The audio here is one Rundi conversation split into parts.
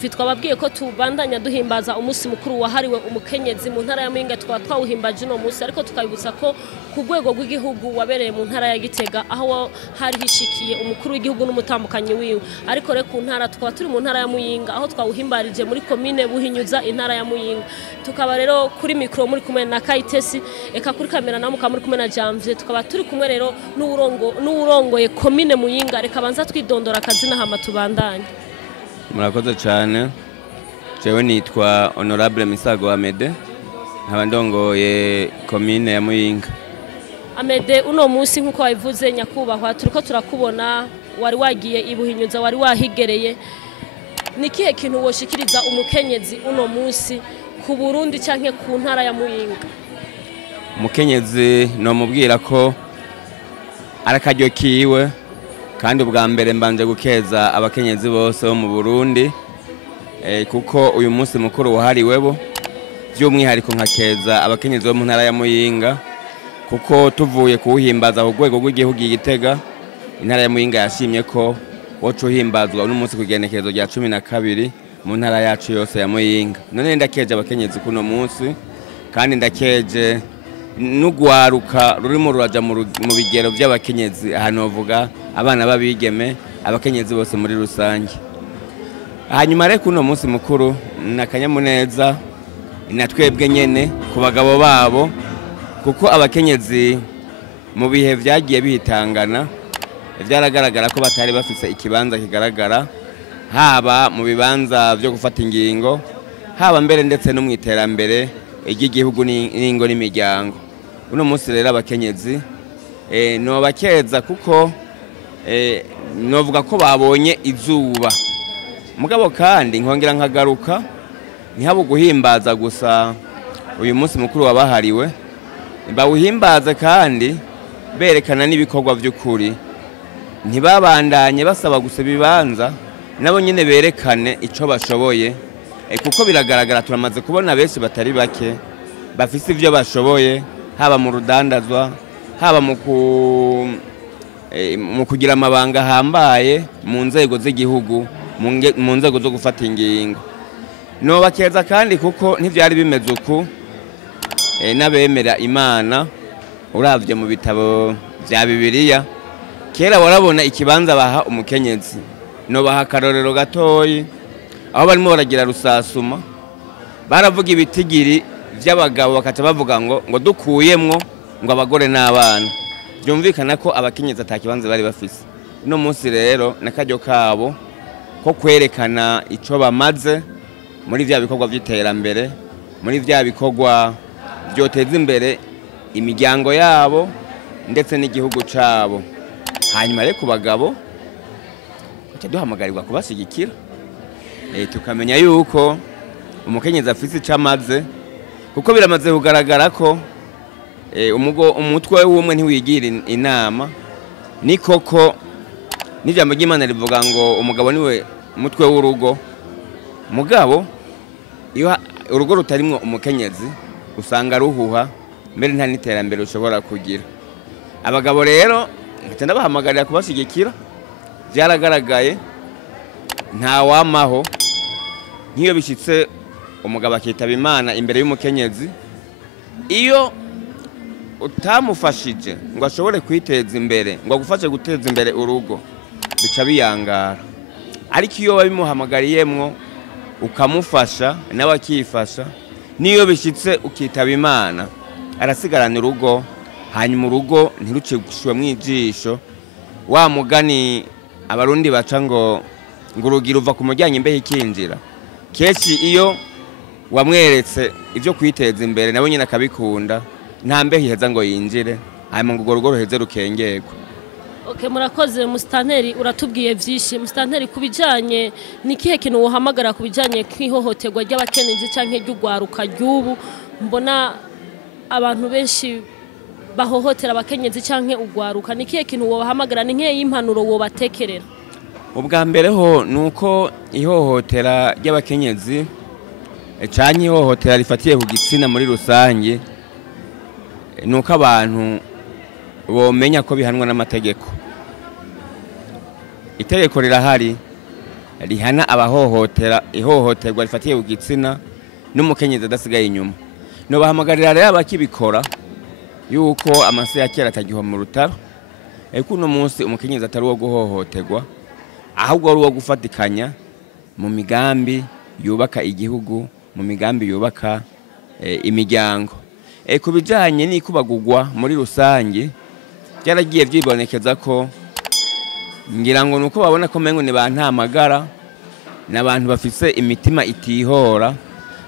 TV twababwiye ko tubandanya duhimbaza umunsi mukuru wahariwe umukenyezi mu ntara ya Muyinga twawuhimbaje no munsi ariko tukabibutsa ko ku rwego rw'igihugu wabereye mu ntara ya Gitega aho hari hishikiye umukuru w'igihugu n'umutambukanyi wiwe ariko re ku ntara tukaba turi mu ntara ya Muyinga aho twawuhimbarije muri commune Buhinyuza intara ya Muyinga tukaba rero kuri micro muri kumwe na Kayitesi eka kuri kamera namuka muri kumwe na Jamvye tukaba turi kumwe rero n'urongoye commune Muyinga reka banza twidondora akazina hama tubandanye. Murakoze cyane jewe nitwa Honorable Misago Amede nkaba ndongoye commune ya Muyinga. Amede uno munsi nkuko wabivuze nyakubahwa turiko turakubona wari wagiye ibuhinyuza wari wahigereye nikihe kintu woshikiriza umukenyezi uno munsi ku Burundi canke ku ntara ya Muyinga? Umukenyezi no mubwira ko arakaryo kiwe kandi ubwa mbere mbanje gukeza abakenyezi bose bo mu Burundi kuko uyu munsi mukuru wahariwebo by'umwihariko nkakeza abakenyezi bo mu ntara ya Muyinga kuko tuvuye kuwuhimbaza ku rwego rw'igihugu Gitega intara ya Muyinga yashimye ko wocu himbazwa uno munsi kugenekerezo rya 12 mu ntara yacu yose ya Muyinga. None ndakeje abakenyezi kuno munsi kandi ndakeje n'ugwaruka rurimo ruraja mu bigero by'abakenyezi ahantu bavuga abana babigeme abakenyezi bose muri rusange. Hanyuma rero kuno munsi mukuru nakanyamuneza natwebwe nyene ku bagabo babo kuko abakenyezi mu bihe vyagiye bihitangana vyaragaragara ko batari bafise ikibanza kigaragara haba mu bibanza byo gufata ingingo haba mbere ndetse no mu iterambere igihugu n'ingo n'imiryango. Uno munsi rero abakenyezi no bakeza kuko novuga ko babonye izuba mugabo kandi nkongera nkagaruka ntihabo guhimbaza gusa uyu munsi mukuru wabahariwe bawuhimbaza kandi berekana n'ibikorwa by'ukuri ntibabandanye basaba gusa bibanza nabo nyene berekane ico bashoboye kuko biragaragara turamaze kubona benshi batari bake bafise ivyo bashoboye haba mu rudandazwa haba mu kugira amabanga hambaye mu nzego z'igihugu mu nzego zo gufata ingingo. No bakeza kandi kuko ntivyari bimeze uku n'abemera Imana uravye mu bitabo vya Bibiliya kera warabona ikibanza baha umukenyezi no baha karorero gatoyi aho barimo baragira rusasuma baravuga ibitigiri by'abagabo bakaca bavuga ngo dukuyemwo ngo abagore n'abana byumvikana ko abakenyezi atakibanza bari bafise. No munsi rero nakaryo kabo ko kwerekana ico bamaze muri vya bikorwa by'iterambere muri vya bikorwa byoteza imbere imiryango yabo ndetse n'igihugu cabo. Hanyuma rero ku bagabo duhamagarirwa kubashigikira tukamenya yuko umukenyezi afise icamaze kuko biramaze kugaragara ko umutwe w'umwe ntiwigira inama ni koko n'ijambo ry'Imana rivuga ngo umugabo niwe umutwe w'urugo mugabo iyo urugo rutarimwo umukenyezi usanga ruhuha mbere nta n'iterambere ushobora kugira. Abagabo rero ngenda bahamagarira kubashigikira byaragaragaye nta wamaho nk'iyo bishitse umugabo akitaba Imana imbere y'umukenyezi iyo utamufashije ngo ashobore kwiteza imbere ngo agufashe guteza imbere urugo bica biyangara ariko iyo wabimuhamagariyemwo ukamufasha nawe akifasha niyo bishitse ukitaba Imana arasigarana urugo hanyuma urugo ntirucishwe mwijisho wa mugani abarundi baca ngo urugira uva ku muryango imbeho ikinjira. Keshi iyo wamweretse ivyo kwiteza imbere nawe nyine akabikunda nta mbeho iheza ngo yinjire hanyuma ngo urugo ruheze rukengerwa. Okay, murakoze Musitanteri uratubwiye vyinshi. Musitanteri kubijanye nikihe kintu wohamagara kubijanye kwihohoterwa ry'abakenyezi canke ry'ugwaruka ry'ubu mbona abantu benshi bahohotera abakenyezi canke ugwaruka nikihe kintu wobahamagara ni nkeye impanuro wobatekerera? Ubwa mbere ho nuko ihohotera ry'abakenyezi canke ihohotera rifatiye ku gitsina muri rusange nuko abantu bomenya ko bihanwa n'amategeko. Itegeko rirahari rihana abahohotera ihohoterwa rifatiye ku gitsina n'umukenyezi adasigaye inyuma. No bahamagarira rero abakibikora yuko amase ya kera atagiho mu rutaro, kuno munsi umukenyezi atari wo guhohoterwa, ahubwo ari wo gufatikanya mu migambi yubaka igihugu, mu migambi yubaka imiryango. Ku bijanye n'ikubagurwa muri rusange byaragiye byibonekeza ko ngira ngo nuko babona ko mengo ni bantamagara n'abantu bafise imitima itihora,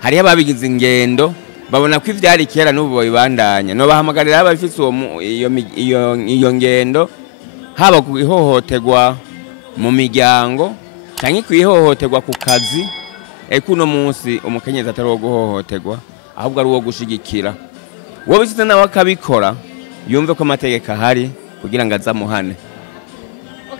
hari ababigize ingendo babona ko ivyari kera n'ubu babandanya. No bahamagarira abafise iyo ngendo, haba ku ihohoterwa mu miryango canke ku ihohoterwa ku kazi. Kuno munsi umukenyezi atari wo guhohoterwa, ahubwo ari wo gushigikira. Uwo bisize nawe akabikora yumve ko amategeko ahari kugira ngo azamuhane.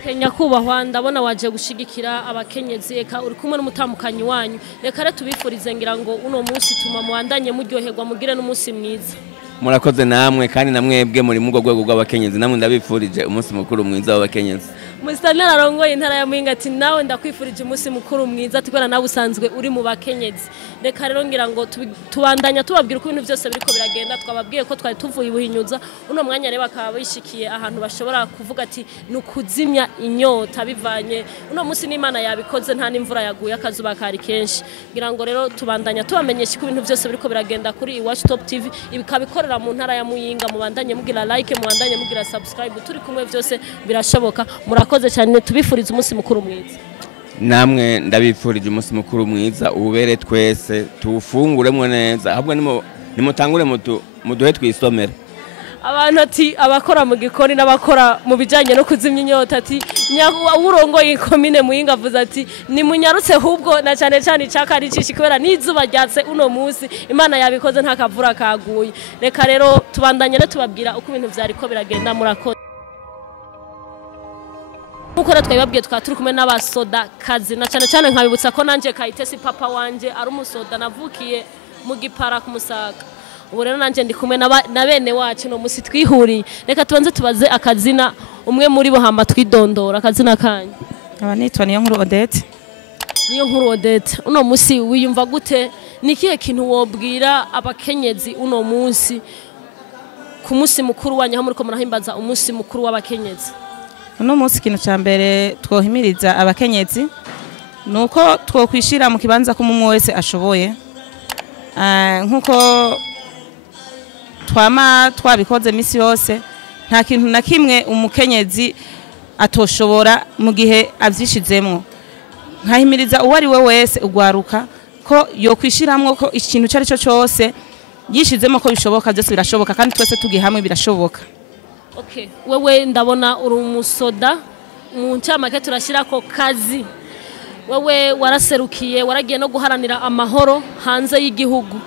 Nyakubahwa, ndabona waje gushigikira abakenyezi, eka uri kumwe n'umutamukanyi wanyu. Reka rero tubifurize ngira ngo uno munsi tuma muandanye muryoherwa, mugire n'umunsi mwiza. Murakoze namwe, kandi namwebwe muri mu rwego rw'abakenyezi, namwe ndabifurije umunsi mukuru mwiza w'abakenyezi. Musitanteri arongoye intara ya Muyinga ati nawe ndakwifurije umunsi mukuru mwiza, tubona nawe usanzwe uri mu bakenyezi. Reka rero ngira ngo tubandanya tubabwira uko ibintu byose biriko biragenda. Twababwiye ko twari tuvuye Buhinyuza, uno mwanya rero bakaba bishikiye ahantu bashobora kuvuga ati nukuzimya inyota bivanye uno munsi n'Imana yabikoze, nta n'imvura yaguye, akazuba kari kenshi. Ngira ngo rero tubandanya tubamenyesha ko ibintu byose biriko biragenda kuri Iwacu Top TV, ibikabikorera mu ntara ya Muyinga. Mubandanye mugira like, mubandanye mugira subscribe, turi kumwe byose birashoboka. Murakoze cyane, tubifuriza umunsi mukuru mwiza. Namwe ndabifurije umunsi mukuru mwiza ubere twese, tuwufunguremwe neza, ahubwo nimutangure muduhe twisomera. Abantu ati abakora mu gikoni n'abakora mu bijanye no kuzimya inyota ati urongoye Commune Muyinga avuze ati ni munyarutse hubwo na cyane cyane icakari cishi kubera n'izuba ryatse uno munsi, Imana yabikoze nta kavura kaguye. Reka rero tubandanye rero tubabwira uko ibintu vyariko biragenda. Murakoze. Uko twabibabwiye turi kumwe n'abasoda kazi, na cyane cyane nkabibutsa ko nanje Kayitesi papa wanje ari umusoda navukiye mu Gipara ku Musaga. Ubu rero nanje ndi kumwe na bene wacu no musi twihuriye. Reka tubanze tubaze akazina umwe muri bo hamba twidondora. Akazina kanyu? Nitwa Niyonkuru Odette. Niyonkuru Odette, uno musi wiyumva gute? Nikiye kintu wobwira abakenyezi uno munsi ku musi mukuru wanyu, aho muri ko murahimbaza umunsi mukuru w'abakenyezi? Uno munsi ikintu cya mbere twohimiriza abakenyezi nuko twokwishira mu kibanza ko umwe wese ashoboye, nkuko twabikoze misi yose. Nta kintu na kimwe umukenyezi atoshobora mu gihe avyishizemwo. Nkahimiriza uwo ari we wese ugwaruka ko yokwishiramwo ko ikintu cyari cyo cyose yishizemo ko bishoboka, byose birashoboka, kandi twese tugiye hamwe birashoboka. Okay, wewe ndabona uri umusoda mu ncamake turashira ko kazi. Wewe waraserukiye, waragiye no guharanira amahoro hanze y'igihugu.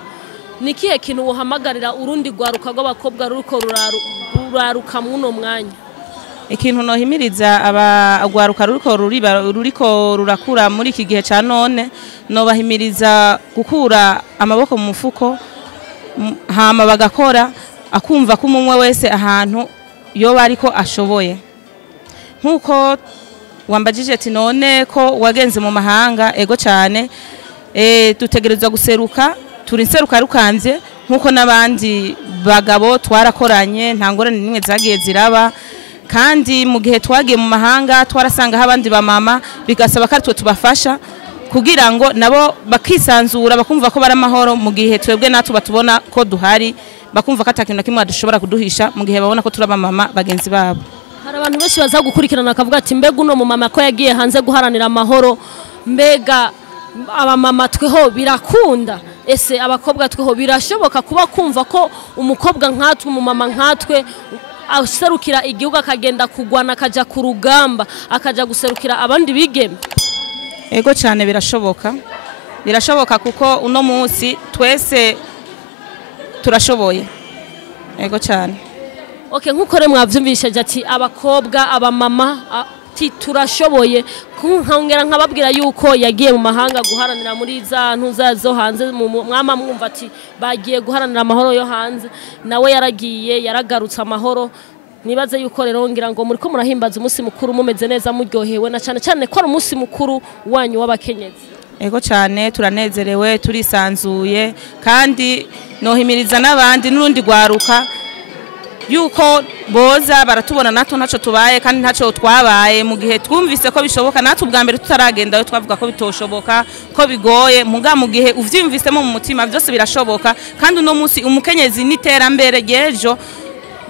Nikihe kintu wohamagarira urundi gwaruka rw'abakobwa ruriko ruraruka muno mwanya? Ikintu nohimiriza abagwaruka ruriko rurakura muri iki gihe ca none, no bahimiriza gukura amaboko mu mufuko, hama bagakora, akumva ko umwe wese ahantu yoba ariko ashoboye. Nkuko wambajije ati none ko wagenze mu mahanga, ego cyane, dutegerezwa guseruka, turi nseruka rukanze nkuko nabandi bagabo twarakoranye, nta ngorane nimwe zagiye ziraba. Kandi mu gihe twagiye mu mahanga twarasanga abandi ba mama, bigasaba ko tubafasha kugira ngo nabo bakisanzura, bakumva ko bari amahoro, mu gihe twebwe natwe batubona ko duhari, bakumva ko atakintu kimwe dushobora kuduhisha mu gihe babona ko turaba mama bagenzi babo. Hari abantu benshi baza gukurikirana akavuga ati mbega uno mu mama ko yagiye hanze guharanira amahoro, mbega abamama tweho birakunda, ese abakobwa tweho birashoboka kuba kumva ko umukobwa nkatwe, umumama nkatwe aserukira igihugu akagenda kugwana, akaja ku rugamba, akaja guserukira abandi bigeme? Ego cyane birashoboka, birashoboka kuko uno munsi twese turashoboye. Ego cyane. Okay, nkuko re mwavyumvishaje ati abakobwa abamama ati turashoboye, nkongera nkababwira yuko yagiye mu mahanga guharanira muri za ntuzazo hanze. Mwama mwumva ati bagiye guharanira amahoro yo hanze, nawe yaragiye yaragarutse amahoro. nibaze yuko rero ngira ngo muri ko murahimbaza umunsi mukuru mumeze neza muryohewe na cyane cyane ko ari umunsi mukuru wanyu w'abakenyezi. Ego cyane turanezerewe turisanzuye kandi nohimiriza n'abandi n'urundi gwaruka yuko boza baratubona nato ntaco tubaye kandi ntaco twabaye mu gihe twumvise ko bishoboka natwe ubwa mbere tutaragenda twavuga ko bitoshoboka ko bigoye mu gihe uvyumvisemo mu mutima byose birashoboka kandi uno munsi umukenyezi n'iterambere ryejo.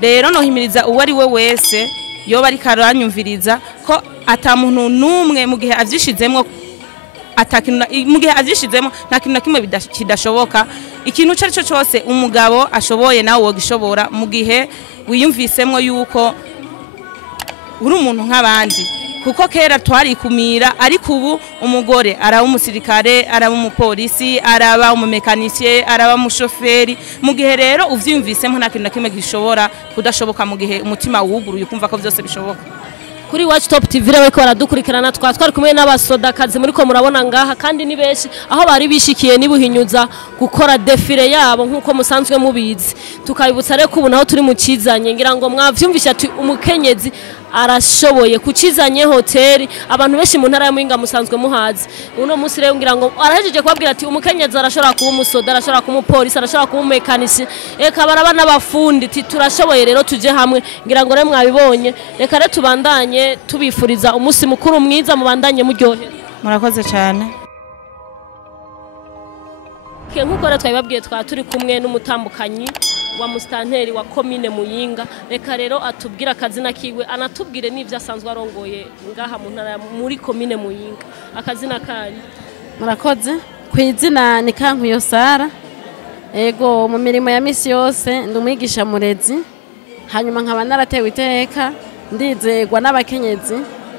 Rero nohimiriza uwo ari we wese yoba ari karanyumviriza ko ata muntu numwe mu gihe avyishizemo mu gihe avyishizemo nta kintu na kimwe kidashoboka. Ikintu cyo cyose umugabo ashoboye nawe wogishobora mu gihe wiyumvisemo yuko uri umuntu nk'abandi, kuko kera twarikumira ariko ubu umugore araba umusirikare, araba umupolisi, araba umumekanisye, araba umushoferi. Mu gihe rero uvyumvisemo nta kintu na kimwe gishobora kudashoboka mu gihe umutima wuguruye ukumva ko byose bishoboka. Kuri Watch Top TV rero ko baradukurikirana twari kumwe n'abasodakazi muri ko murabona ngaha kandi ni benshi aho bari bishikiye nibuhinyuza gukora defile yabo nkuko musanzwe mubizi. Tukabibutsa rero ko ubu naho turi mu cizanye ngira ngo mwavyumvisha ati umukenyezi arashoboye kucizanye hoteli abantu benshi mu ntara ya Muyinga musanzwe muhazi. Uno munsi rero ngira ngo arahejeje kubabwira ati umukenyezi arashobora kuba umusoda, arashobora kuba umupolisi, arashobora kuba umumekanisi, eka baraba n'abafundi turashoboye rero tuje hamwe ngira ngo rero mwabibonye. Reka rero tubandanye tubifuriza umunsi mukuru mwiza mubandanye muryohe. Murakoze cyane. Nkuko rero twabibabwiye turi kumwe n'umutambukanyi wa musitanteri wa Commune Muyinga. Reka rero atubwira akazina kiwe anatubwire n'ivyo asanzwe arongoye ngaha mu ntara muri Commune Muyinga. Akazina kanyu? Murakoze. Kwizina ni Kankuyo Sara. Ego mu mirimo ya misi yose ndumwigisha murezi. Hanyuma nkaba naratewe iteka ndizegwa n'abakenyezi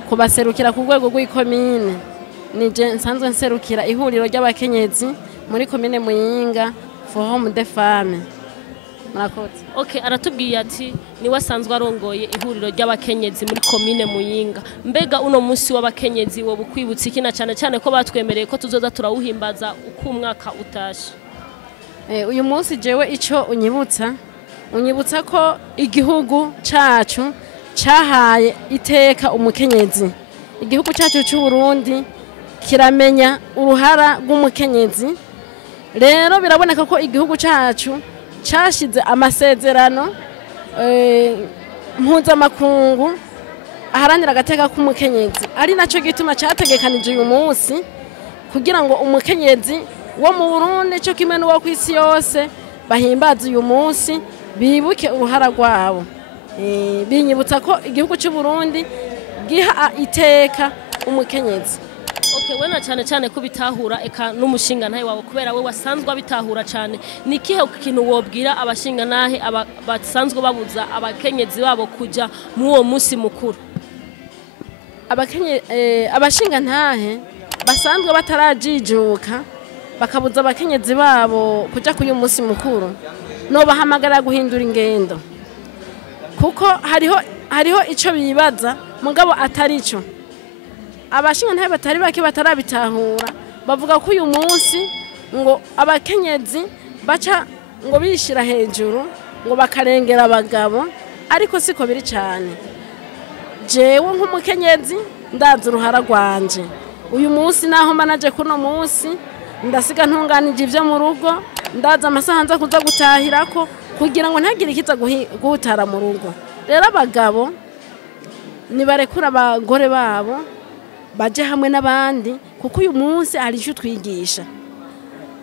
kubaserukira ku rwego rw'ikomine. Nije nsanzwe nserukira ihuriro ry'abakenyezi muri Commune Muyinga Forum des Femmes. Murakoze. Okay, aratubwiye ati ni wasanzwe arongoye ihuriro ry'abakenyezi muri Commune Muyinga. Mbega uno munsi w'abakenyezi wo bukwibutsa ikina cyane cyane ko batwemereye ko tuzoza turawuhimbaza uko umwaka utashe. Uyu munsi jewe ico unyibutsa ko igihugu cacu cahaye iteka umukenyezi. Igihugu cacu cy'u Burundi kiramenya uruhara rw'umukenyezi. Rero biraboneka ko igihugu cacu cyashize amasezerano mpuzamakungu aharanira agateka k'umukenyezi, ari nacyo gituma cyategekanije uyu munsi kugira ngo umukenyezi wo mu Burundi cyo kimwe n'uwo ku isi yose bahimbaze uyu munsi bibuke uruhara rwabo. Binyibutsa ko igihugu cy'u Burundi giha iteka umukenyezi. Okay, wena cyane cyane kubitahura eka n'umushinga ntahe wawe kubera we wasanzwe abitahura cyane. Nikihe kintu wobwira abashinga nahe basanzwe babuza abakenyezi babo kuja mu uwo munsi mukuru? Abashinga ntahe basanzwe batarajijuka bakabuza abakenyezi babo kuja ku uyu munsi mukuru, no bahamagara guhindura ingendo, kuko hariho ico bibaza mugabo atari cyo. Abashinga ntahe batari bake batarabitahura bavuga ko uyu munsi ngo abakenyezi baca ngo bishira hejuru ngo bakarengera abagabo, ariko siko biri cyane. Jewe nk'umukenyezi ndazi uruhara rwanje. Uyu munsi naho manaje kuno munsi ndasiga ntunganije ivyo mu rugo, ndazi amasaha nza kuza gutahirako kugira ngo ntagire ikiza guhutara mu rugo. Rero abagabo nibarekura abagore babo baje hamwe n'abandi, kuko uyu munsi ari cyo twigisha.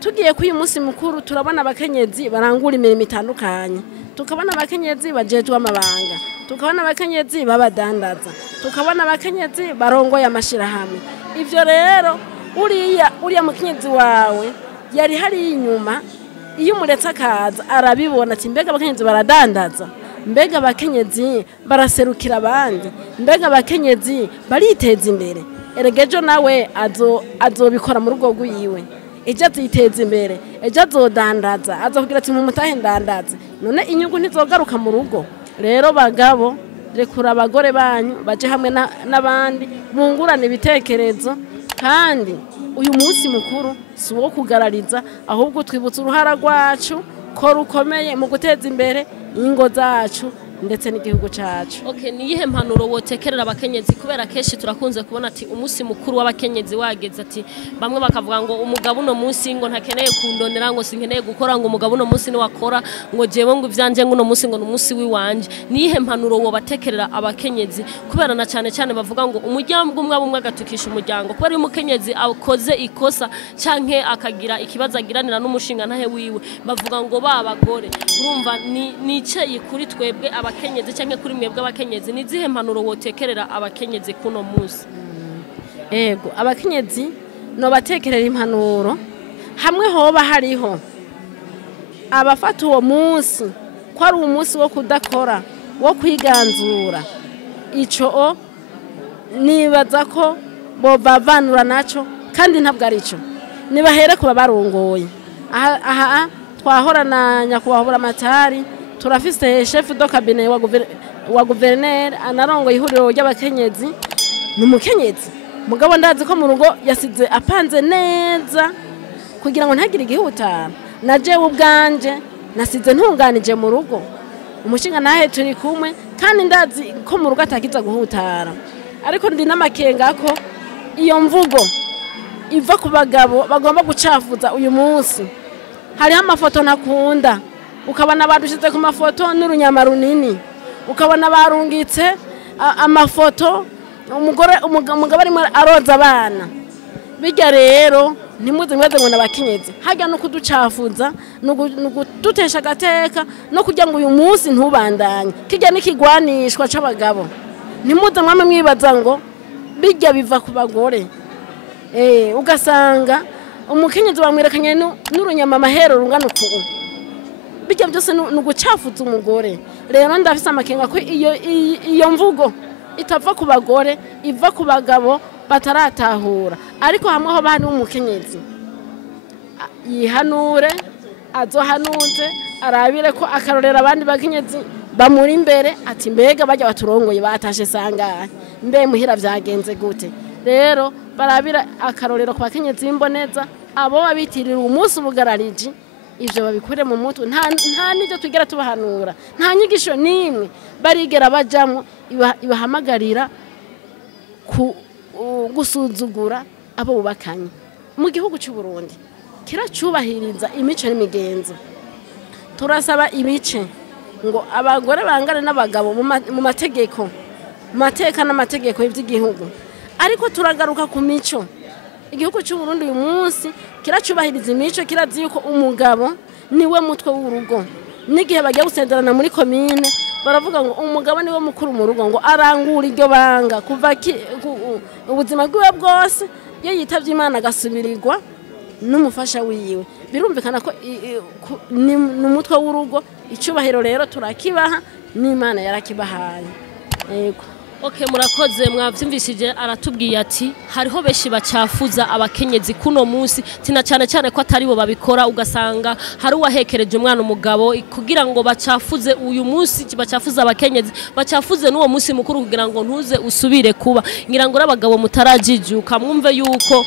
Tugiye ku uyu munsi mukuru turabona abakenyezi barangura imirimo itandukanye, tukabona abakenyezi bajejwe amabanga, tukabona abakenyezi babadandaza, tukabona abakenyezi barongoye amashirahamwe. Ivyo rero uriya mukenyezi wawe yari hari inyuma, iyo umuretse akaza arabibona ati mbega abakenyezi baradandaza, mbega abakenyezi baraserukira abandi, mbega abakenyezi bariteza imbere. Eregejo nawe azobikora mu rugo rwiwe, ejo aziteza imbere, ejo azodandaza, azokugira ati mumutahe ndandaze, none inyungu ntizogaruka mu rugo. Rero bagabo rekura abagore banyu baje hamwe n'abandi bungurana ibitekerezo, kandi uyu munsi mukuru si uwo kugarariza, ahubwo twibutsa uruhara rwacu ko rukomeye mu guteza imbere ingo zacu ndetse n'igihugu cacu. Okay, ni yihe mpanuro wotekerera abakenyezi kubera kenshi turakunze kubona ati umunsi mukuru w'abakenyezi wageze ati bamwe bakavuga ngo umugabo uno munsi ngo ntakeneye kundonera ngo sinkeneye gukora ngo umugabo uno munsi ni wakora ngo jewe ngo ivyanje ngo uno munsi ngo numunsi wiwanje. Ni yihe mpanuro wobatekerera abakenyezi kubera na cyane cyane bavuga ngo umuryango umwe agatukisha umuryango kubera umukenyezi akoze ikosa canke akagira ikibazo agiranira n'umushinga ntahe wiwe bavuga ngo babagore urumva ni iceye kuri twebwe abakenyezi cyangwa kuri mwebwe abakenyezi ni zihe mpanuro wotekerera abakenyezi kuno munsi? Ego abakenyezi no batekerera impanuro hamwe hoba hariho abafata uwo munsi ko ari umunsi wo kudakora wo kwiganzura ico nibaza ko bo bavanura naco kandi ntabwo ari cyo nibahere kuba barongoye aha twahorana nyakubahwa amatari turafise chef de cabinet wa gouverneur anarongoye ihuriro ry'abakenyezi n'umukenyezi mugabo ndazi ko mu rugo yasize apanze neza kugira ngo ntagire igihutara na jewe ubwanje nasize ntunganije mu rugo umushinga nahe turi kumwe kandi ndazi ko mu rugo atakiza guhutara ariko ndi n'amakenga ko iyo mvugo iva ku bagabo bagomba gucafuza uyu munsi. Hariho amafoto nakunda ukabona badushize ku mafoto n'urunyama runini ukabona barungitse amafoto umugabo arimo aroza abana bijya rero ntimuze mweze ngo nabakenyezi hajya no kuducafuza no kudutesha agateka no kugira ngo uyu munsi ntubandanye kijya n'ikigwanishwa c'abagabo ntimuze mwame mwibaza ngo bijya biva ku bagore ugasanga umukenyezi bamwerekanye n'urunyama mahero rungana uku bijya byose nugucafuza umugore. Rero ndafise amakenga ko iyo mvugo itava ku bagore iva ku bagabo bataratahura ariko hamwe ho bari umukenyezi yihanure azohanuze arabire ko akarorera abandi bakenyezi bamuri imbere ati mbega bajya baturongoye batashe sangahe mbe muhira vyagenze gute. Rero barabira akarorero kwa bakenyezi imboneza abo babitirira umunsi ubugarariji ivyo babikure mu mutwe nta nivyo tugera tubahanura nta nyigisho nimwe barigera bajamwo ibahamagarira gusuzugura abo bubakanye. Mu gihugu cy'u Burundi kiracubahiriza imico n'imigenzo turasaba ibice ngo abagore bangane n'abagabo mu mategeko mateka n'amategeko y'igihugu ariko turagaruka ku mico. Igihugu cy'u Burundi uyu munsi kiracubahiriza imico kirazi yuko umugabo niwe mutwe w'urugo n'igihe bagiye gusezerana muri commune baravuga ngo umugabo niwe mukuru mu rugo ngo arangura iryo banga kuva ubuzima bwiwe bwose iyo yitavye Imana agasubirirwa n'umufasha wiwe birumvikana ko ni umutwe w'urugo icubahiro rero turakibaha n'Imana yarakibahaye. Yego. Okay, murakoze mwavyumvishije aratubwiye ati hariho beshi bacafuza abakenyezi kuno munsi tina cyane ko atari bo babikora ugasanga hari uwahekereje umwana umugabo kugira ngo bacafuze uyu munsi bacafuza abakenyezi bacafuze n'uwo munsi mukuru kugira ngo ntuze usubire kuba ngira ngo abagabo mutarajijuka mwumve yuko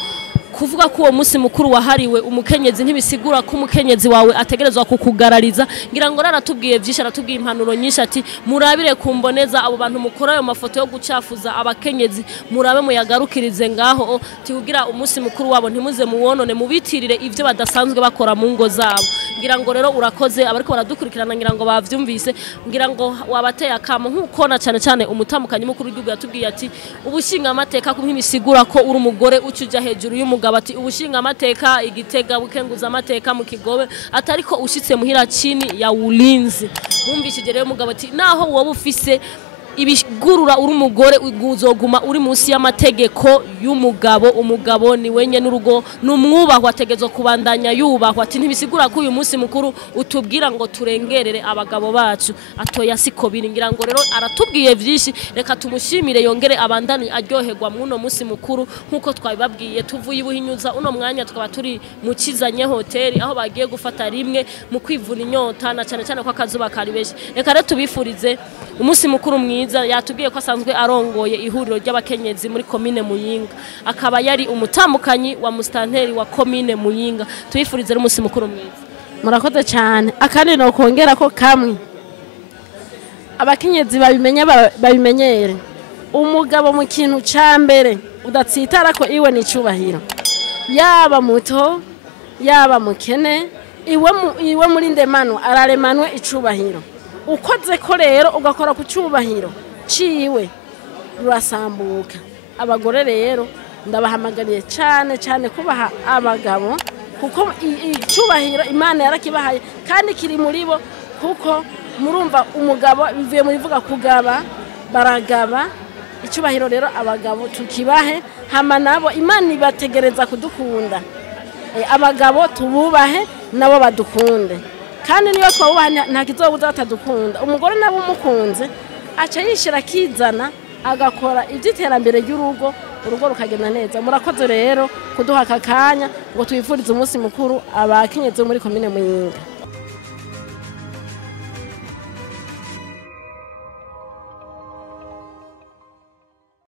kuvuga ko uwo munsi mukuru wahariwe umukenyezi ntibisigura ko umukenyezi wawe ategerezwa kukugarariza ngira ngo aratubwiye byinshi aratubwiye impanuro nyinshi ati murabire kumboneza abo bantu mukora ayo mafoto yo gucafuza abakenyezi murabe muyagarukirize ngaho tikugira umunsi mukuru wabo ntimuze muwonone mubitirire ivyo badasanzwe bakora mu ngo zabo. Ngira ngo rero urakoze abariko baradukurikirana ngira ngo bavyumvise ngira ngo wabateye akamo nkuko na cyane umutamukanye mukuru w'igihugu yatubwiye ati ubushinga amateka kumimisigura ko uri umugore ucuja hejuru y'umugabo ati ubushinga amateka igitega bukenguza amateka mu Kigobe atariko ushitse muhira chini ya ulinzi. Mwumvishije rero umugabo ati naho wowe ufise ibigurura uri umugore uzoguma uri munsi y'amategeko y'umugabo. Umugabo ni wenye n'urugo numwubahwa ategezo kubandanya yubahwa ati ntibisigura ko uyu munsi mukuru utubwira ngo turengerere abagabo bacu atoya siko biringira ngo rero aratubwiye vyinshi reka tumushimire yongere abandani aryoherwa muno munsi mukuru nkuko twabibabwiye tuvuye ibuhinyuza uno mwanya twaba turi mu Kizanye hoteli aho bagiye gufata rimwe mu kwivuna inyota na cyane ko akazuba kari beshi. Reka rero tubifurize umunsi mukuru mwiza yatubwiye ko asanzwe arongoye ihuriro ry'abakenyezi muri Commune Muyinga akaba yari umutamukanyi wa musitanteri wa Commune Muyinga. Tubifurize umunsi mukuru mwiza. Murakoze cyane akandi no kongera ko kamwe abakenyezi babimenyere umugabo mu kintu ca mbere udatsitara ko iwe ni icubahiro, yaba muto yaba mukene, iwe muri ndemano araremanwe icubahiro. Ukoze ko rero ugakora ku cubahiro ciwe rurasambuka. Abagore rero ndabahamagariye cyane cyane kubaha abagabo, kuko icubahiro Imana yarakibahaye kandi kiri muri bo, kuko murumva umugabo bivuye muri vuga kugaba, baragaba. Icubahiro rero abagabo tukibahe, hama nabo Imana ibategereza kudukunda. Abagabo tububahe nabo badukunde, kandi niyo twubaha nta kizobuza batadukunda. Umugore nabo umukunze aca yishira kizana agakora iby'iterambere ry'urugo, urugo rukagenda neza. Murakoze rero kuduha akakanya ngo twifurize umunsi mukuru abakenyezi muri Commune Muyinga.